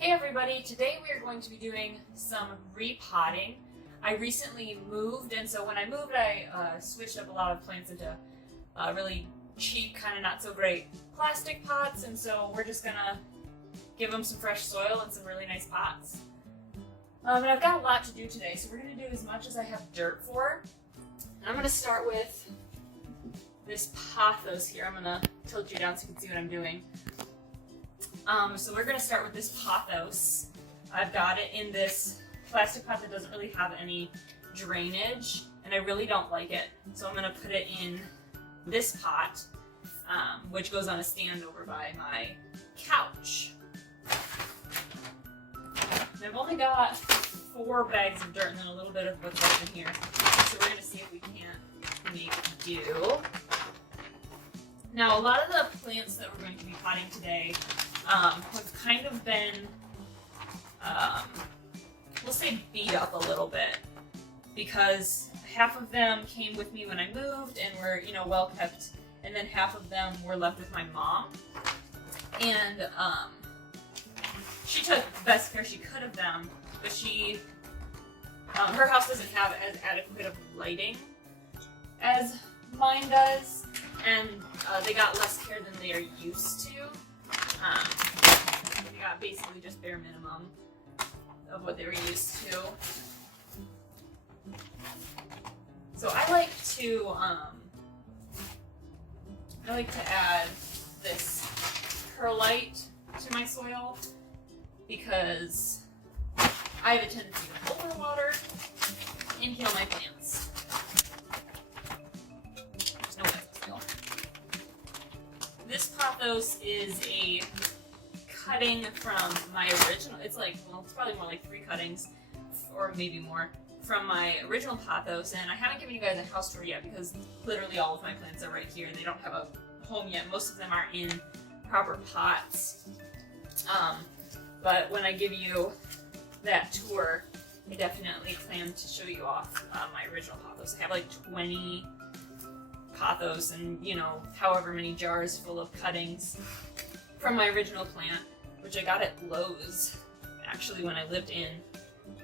Hey everybody, today we are going to be doing some repotting. I recently moved, and so when I moved I switched up a lot of plants into really cheap, kind of not so great plastic pots, and so we're just gonna give them some fresh soil and some really nice pots. And I've got a lot to do today, so we're gonna do as much as I have dirt for. And I'm gonna start with this Pothos here. I'm gonna tilt you down so you can see what I'm doing. So we're going to start with this Pothos. I've got it in this plastic pot that doesn't really have any drainage, and I really don't like it. So I'm going to put it in this pot, which goes on a stand over by my couch. And I've only got 4 bags of dirt and then a little bit of what's left in here. So we're going to see if we can't make do. Now, a lot of the plants that we're going to be potting today have kind of been, we'll say beat up a little bit, because half of them came with me when I moved and were, well kept, and then half of them were left with my mom. And she took the best care she could of them, but her house doesn't have as adequate of lighting as mine does, and they got less care than they are used to. They got basically just bare minimum of what they were used to. So I like to add this perlite to my soil because I have a tendency to overwater and kill my plants. There's no way to kill. This Pothos is a cutting from my original, it's probably more like 3 cuttings, or maybe more, from my original Pothos, and I haven't given you guys a house tour yet because literally all of my plants are right here. They don't have a home yet. Most of them are in proper pots. But when I give you that tour, I definitely plan to show you off my original Pothos. I have like 20 Pothos and, however many jars full of cuttings from my original plant, which I got at Lowe's, actually, when I lived in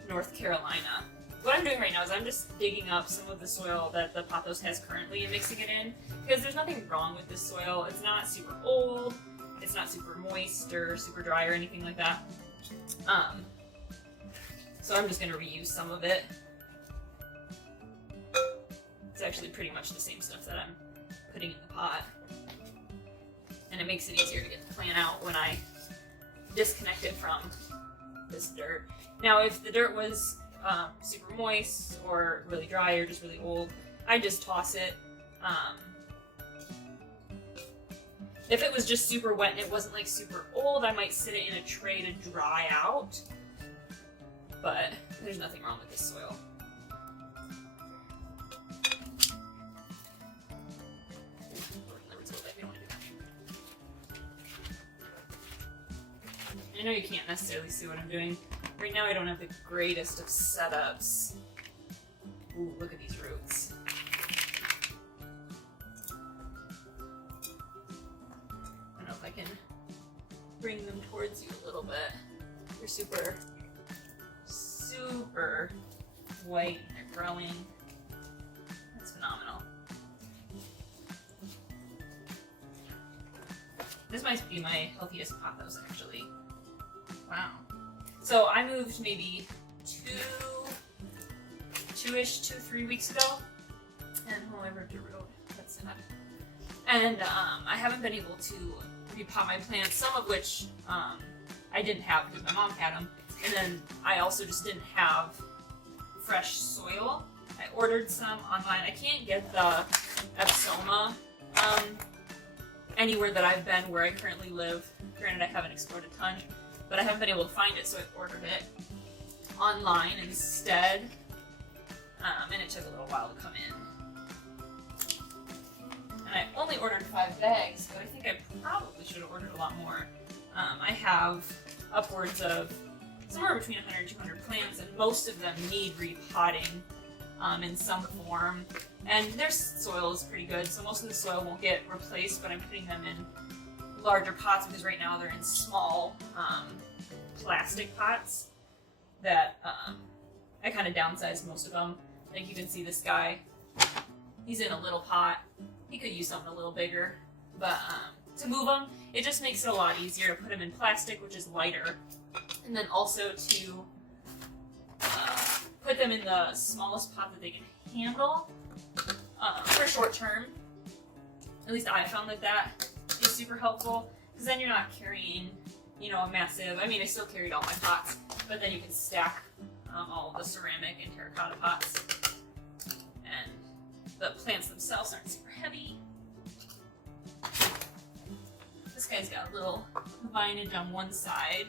North Carolina. What I'm doing right now is I'm just digging up some of the soil that the Pothos has currently and mixing it in, because there's nothing wrong with this soil. It's not super old, it's not super moist or super dry or anything like that. So I'm just going to reuse some of it. It's actually pretty much the same stuff that I'm putting in the pot. And it makes it easier to get the plant out when I disconnect it from this dirt. Now, if the dirt was super moist or really dry or just really old, I just toss it. If it was just super wet and it wasn't like super old, I might sit it in a tray to dry out. But there's nothing wrong with this soil. I know you can't necessarily see what I'm doing. Right now I don't have the greatest of setups. Ooh, look at these roots. I don't know if I can bring them towards you a little bit. They're super, super white and they're growing. That's phenomenal. This might be my healthiest Pothos, actually. Wow. So I moved maybe 3 weeks ago, and I moved to road. That's sad. And I haven't been able to repot my plants, some of which I didn't have because my mom had them, and then I also just didn't have fresh soil. I ordered some online. I can't get the Epsoma anywhere that I've been where I currently live. Granted, I haven't explored a ton, but I haven't been able to find it, so I ordered it online instead, and it took a little while to come in. And I only ordered 5 bags, but I think I probably should have ordered a lot more. I have upwards of somewhere between 100 and 200 plants, and most of them need repotting in some form. And their soil is pretty good, so most of the soil won't get replaced, but I'm putting them in larger pots because right now they're in small plastic pots that I kind of downsized most of them. Like you can see this guy, he's in a little pot. He could use something a little bigger, but to move them, it just makes it a lot easier to put them in plastic, which is lighter, and then also to put them in the smallest pot that they can handle for short term. At least I found that is super helpful, because then you're not carrying, you know, a massive, I mean, I still carried all my pots, but then you can stack all of the ceramic and terracotta pots, and the plants themselves aren't super heavy. This guy's got a little vinage on one side.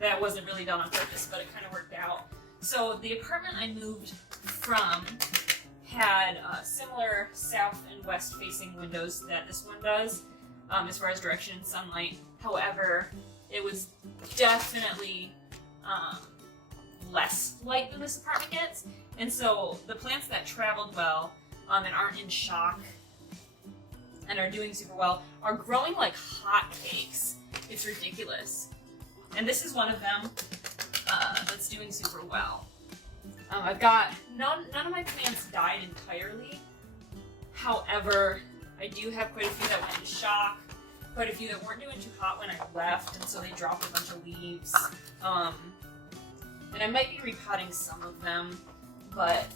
That wasn't really done on purpose, but it kind of worked out. So the apartment I moved from had similar south and west facing windows that this one does, as far as direction and sunlight. However, it was definitely less light than this apartment gets, and so the plants that traveled well and aren't in shock and are doing super well are growing like hotcakes. It's ridiculous. And this is one of them that's doing super well. I've got none of my plants died entirely. However, I do have quite a few that went into shock, quite a few that weren't doing too hot when I left, and so they dropped a bunch of leaves. And I might be repotting some of them, but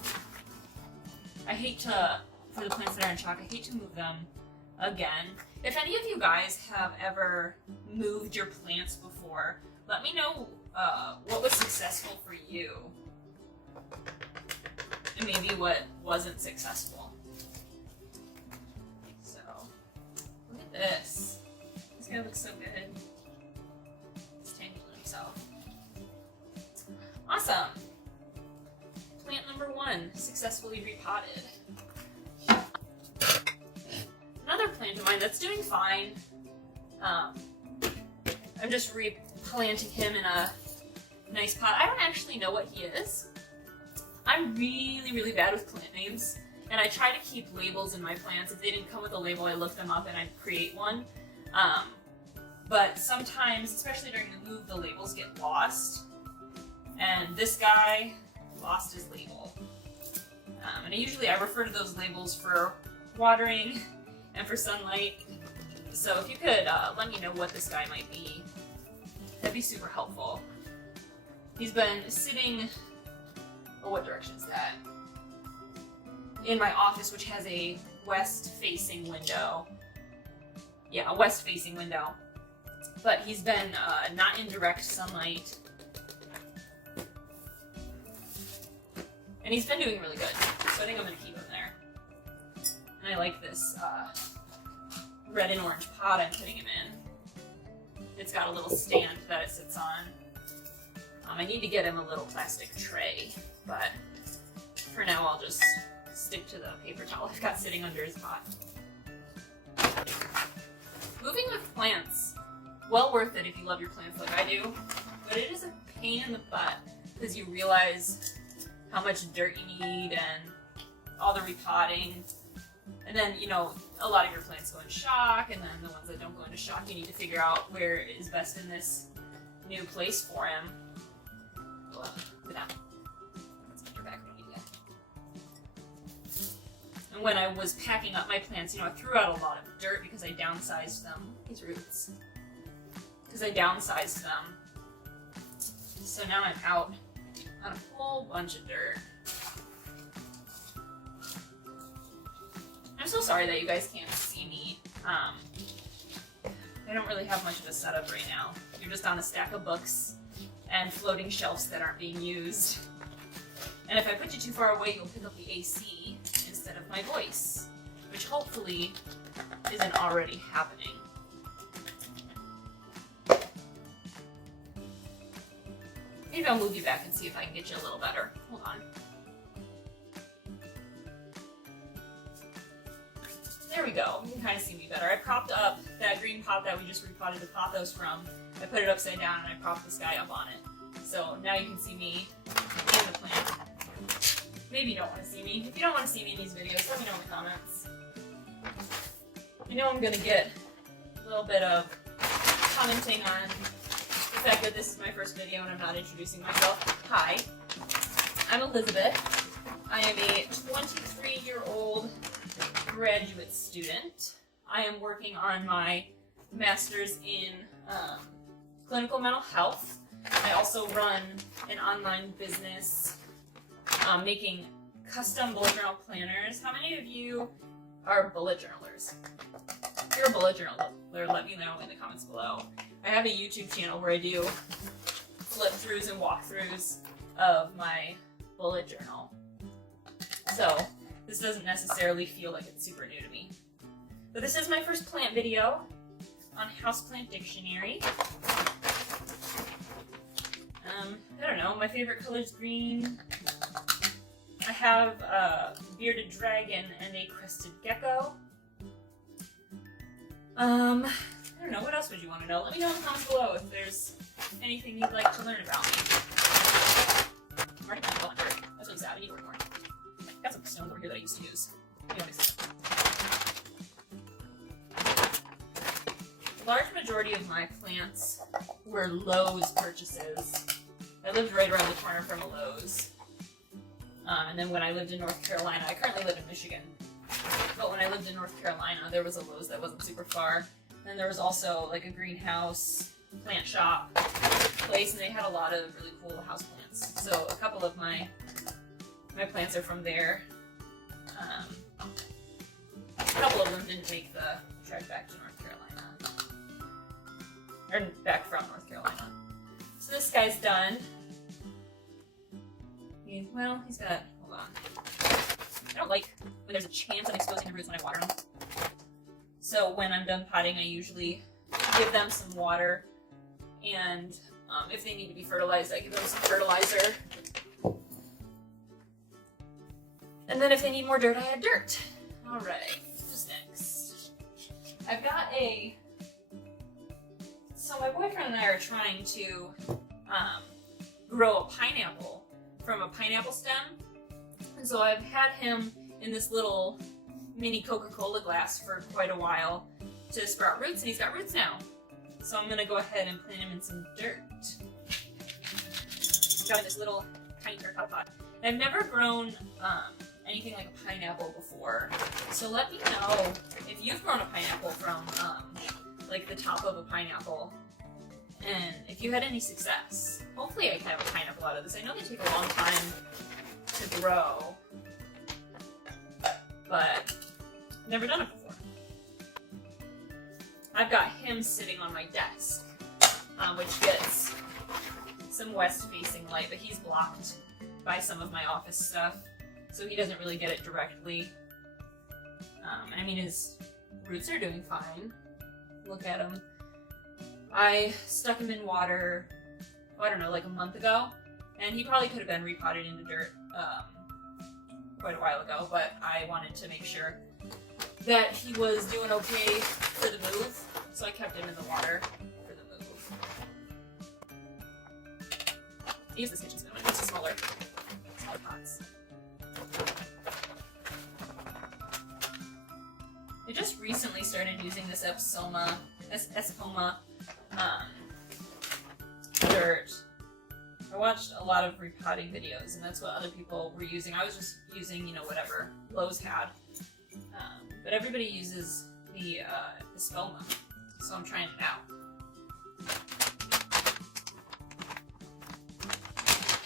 I hate to, for the plants that are in shock, I hate to move them again. If any of you guys have ever moved your plants before, let me know what was successful for you, and maybe what wasn't successful. So, look at this. This guy looks so good. He's tangling himself. Awesome. Plant number 1, successfully repotted. Another plant of mine that's doing fine. I'm just replanting him in a nice pot. I don't actually know what he is. I'm really, really bad with plant names, and I try to keep labels in my plants. If they didn't come with a label, I look them up and I create one. But sometimes, especially during the move, the labels get lost. And this guy lost his label. And I refer to those labels for watering and for sunlight. So if you could let me know what this guy might be, that'd be super helpful. He's been sitting, oh, what direction is that? In my office, which has a west-facing window. Yeah, a west-facing window. But he's been not in direct sunlight. And he's been doing really good, so I think I'm going to keep him there. And I like this red and orange pot I'm putting him in. It's got a little stand that it sits on. I need to get him a little plastic tray, but for now I'll just stick to the paper towel I've got sitting under his pot. Moving with plants. Well worth it if you love your plants like I do, but it is a pain in the butt because you realize how much dirt you need and all the repotting. And then, you know, a lot of your plants go into shock, and then the ones that don't go into shock, you need to figure out where is best in this new place for him. Ugh, sit down. Let's get your back when you need it. And when I was packing up my plants, you know, I threw out a lot of dirt because I downsized them. These roots. Because I downsized them. So now I'm out on a whole bunch of dirt. I'm so sorry that you guys can't see me. I don't really have much of a setup right now. You're just on a stack of books and floating shelves that aren't being used. And if I put you too far away, you'll pick up the AC instead of my voice, which hopefully isn't already happening. Maybe I'll move you back and see if I can get you a little better. Hold on. There we go. You can kind of see me better. I propped up that green pot that we just repotted the Pothos from. I put it upside down and I propped this guy up on it. So now you can see me in the plant. Maybe you don't want to see me. If you don't want to see me in these videos, let me know in the comments. I know I'm going to get a little bit of commenting on the fact that this is my first video and I'm not introducing myself. Hi, I'm Elizabeth. I am a 23-year-old graduate student. I am working on my master's in clinical mental health. I also run an online business making custom bullet journal planners. How many of you are bullet journalers? If you're a bullet journaler, let me know in the comments below. I have a YouTube channel where I do flip-throughs and walkthroughs of my bullet journal. So this doesn't necessarily feel like it's super new to me. But this is my first plant video on Houseplant Dictionary. I don't know, my favorite color is green. I have a bearded dragon and a crested gecko. I don't know, what else would you want to know? Let me know in the comments below if there's anything you'd like to learn about me. I'm already kind of going dirt. That's really sad, I need to work more. Got some stones over here that I used to use. A large majority of my plants were Lowe's purchases. I lived right around the corner from a Lowe's. And then when I lived in North Carolina, I currently live in Michigan, but when I lived in North Carolina, there was a Lowe's that wasn't super far. And there was also like a greenhouse, plant shop place, and they had a lot of really cool house plants. So a couple of my plants are from there. A couple of them didn't make the trek back to North Carolina. Or back from North Carolina. So this guy's done. He's got, hold on. I don't like when there's a chance of exposing the roots when I water them. So when I'm done potting, I usually give them some water, and if they need to be fertilized, I give them some fertilizer. And then if they need more dirt, I add dirt. All right, who's next? I've got so my boyfriend and I are trying to grow a pineapple from a pineapple stem. And so I've had him in this little mini Coca-Cola glass for quite a while to sprout roots, and he's got roots now. So I'm gonna go ahead and plant him in some dirt. Got in this little tiny terracotta pot. And I've never grown anything like a pineapple before. So let me know if you've grown a pineapple from like the top of a pineapple, and if you had any success. Hopefully I can have a pineapple out of this. I know they take a long time to grow, but I've never done it before. I've got him sitting on my desk, which gets some west-facing light, but he's blocked by some of my office stuff, so he doesn't really get it directly. I mean, his roots are doing fine. Look at him. I stuck him in water, I don't know, like a month ago, and he probably could have been repotted into dirt quite a while ago, but I wanted to make sure that he was doing okay for the move, so I kept him in the water for the move. I use this kitchen spoon, it's smaller pots. I just recently started using this Espoma dirt. I watched a lot of repotting videos, and that's what other people were using. I was just using, whatever Lowe's had. But everybody uses the Espoma, so I'm trying it out.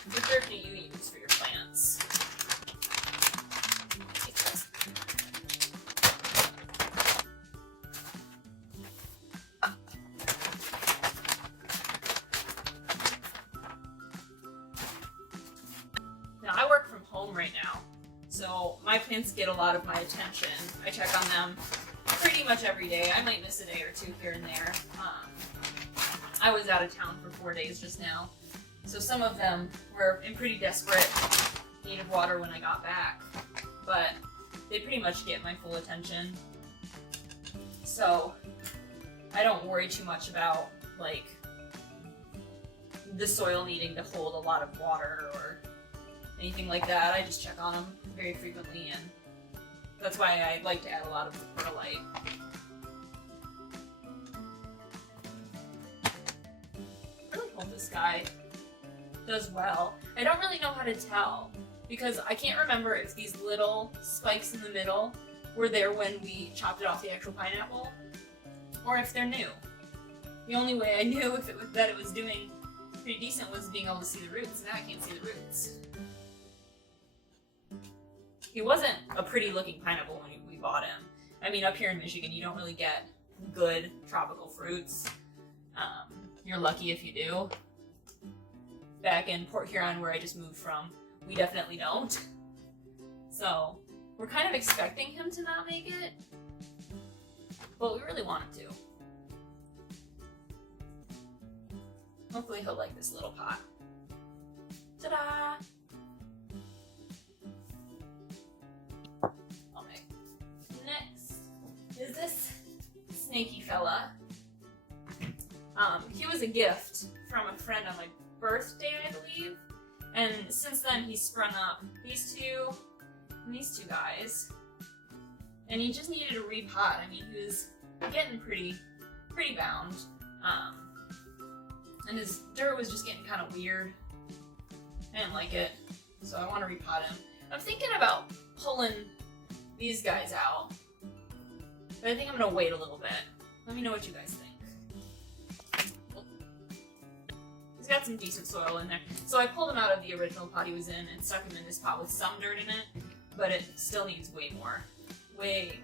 What dirt do you use for your plants? Right now, so my plants get a lot of my attention. I check on them pretty much every day. I might miss a day or two here and there. I was out of town for 4 days just now, so some of them were in pretty desperate need of water when I got back, but they pretty much get my full attention. So I don't worry too much about like the soil needing to hold a lot of water or anything like that. I just check on them very frequently, and that's why I like to add a lot of perlite. this guy does well. I don't really know how to tell because I can't remember if these little spikes in the middle were there when we chopped it off the actual pineapple or if they're new. The only way I knew if that it was doing pretty decent was being able to see the roots. Now I can't see the roots. He wasn't a pretty looking pineapple when we bought him. I mean, up here in Michigan, you don't really get good tropical fruits. You're lucky if you do. Back in Port Huron, where I just moved from, we definitely don't. So, we're kind of expecting him to not make it, but we really want him to. Hopefully he'll like this little pot. Ta-da! Okay. Next is this snaky fella. He was a gift from a friend on my birthday, I believe. And since then he's sprung up these two and these two guys. And he just needed a repot. I mean, he was getting pretty bound. And his dirt was just getting kind of weird. I didn't like it, so I want to repot him. I'm thinking about pulling these guys out, but I think I'm gonna wait a little bit. Let me know what you guys think. He's got some decent soil in there. So I pulled him out of the original pot he was in and stuck him in this pot with some dirt in it, but it still needs way more dirt.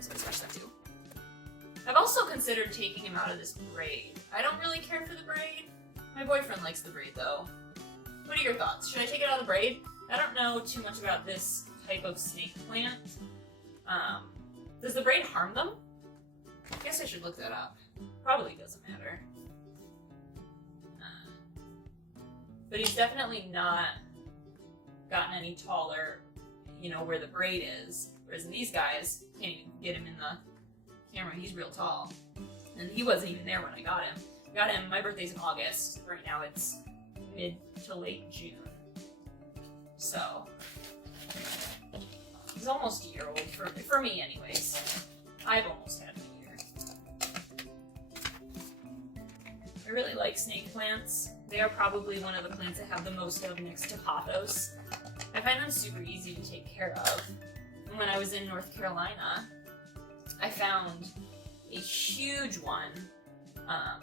So I scratched that too. I've also considered taking him out of this braid. I don't really care for the braid. My boyfriend likes the braid though. What are your thoughts? Should I take it out of the braid? I don't know too much about this type of snake plant. Does the braid harm them? I guess I should look that up. Probably doesn't matter. But he's definitely not gotten any taller, you know, where the braid is. Whereas in these guys, can't even get him in the camera. He's real tall. And he wasn't even there when I got him. Got him, my birthday's in August. Right now it's mid to late June. So, he's almost a year old, for me anyways. I've almost had him a year. I really like snake plants. They are probably one of the plants I have the most of next to Pothos. I find them super easy to take care of. And when I was in North Carolina, I found a huge one. I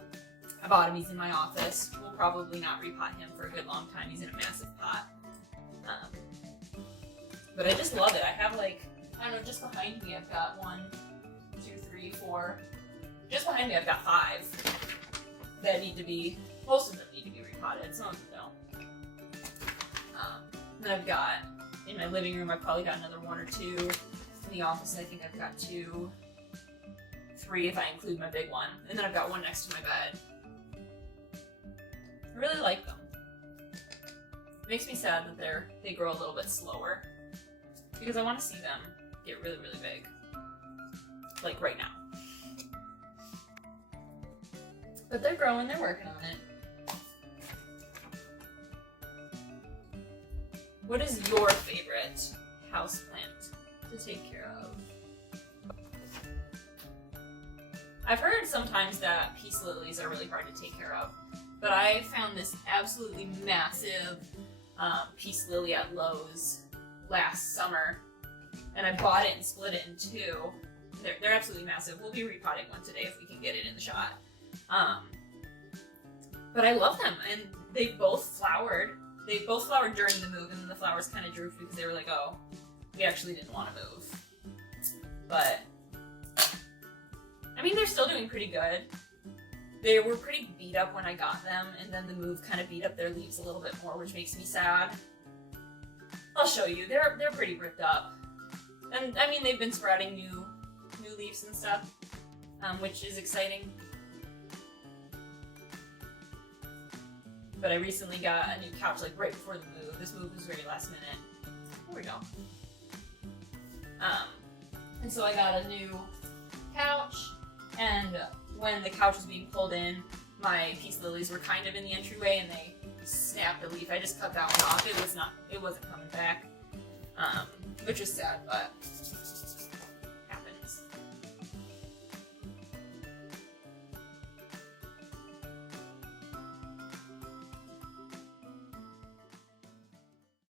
bought him, he's in my office. We'll probably not repot him for a good long time. He's in a massive pot. But I just love it. I have like, I don't know, just behind me I've got 1, 2, 3, 4. Just behind me I've got 5 that need to be, most of them need to be repotted, some of them don't. Then I've got, in my living room I've probably got another 1 or 2. In the office I think I've got 2, 3 if I include my big one. And then I've got 1 next to my bed. I really like them. It makes me sad that they grow a little bit slower because I want to see them get really, really big. Like right now. But they're growing, they're working on it. What is your favorite houseplant to take care of? I've heard sometimes that peace lilies are really hard to take care of, but I found this absolutely massive peace lily at Lowe's last summer, and I bought it and split it in 2. They're absolutely massive. We'll be repotting one today if we can get it in the shot. But I love them, and they both flowered. They both flowered during the move, and then the flowers kind of drooped because they were like, oh, we actually didn't want to move. But I mean, they're still doing pretty good. They were pretty beat up when I got them, and then the move kind of beat up their leaves a little bit more, which makes me sad. I'll show you. They're pretty ripped up. And I mean, they've been sprouting new leaves and stuff, which is exciting. But I recently got a new couch like right before the move. This move was very last minute. There we go. And so I got a new couch, and when the couch was being pulled in, my peace lilies were kind of in the entryway and they snapped a leaf. I just cut that one off. It wasn't coming back. Which is sad, but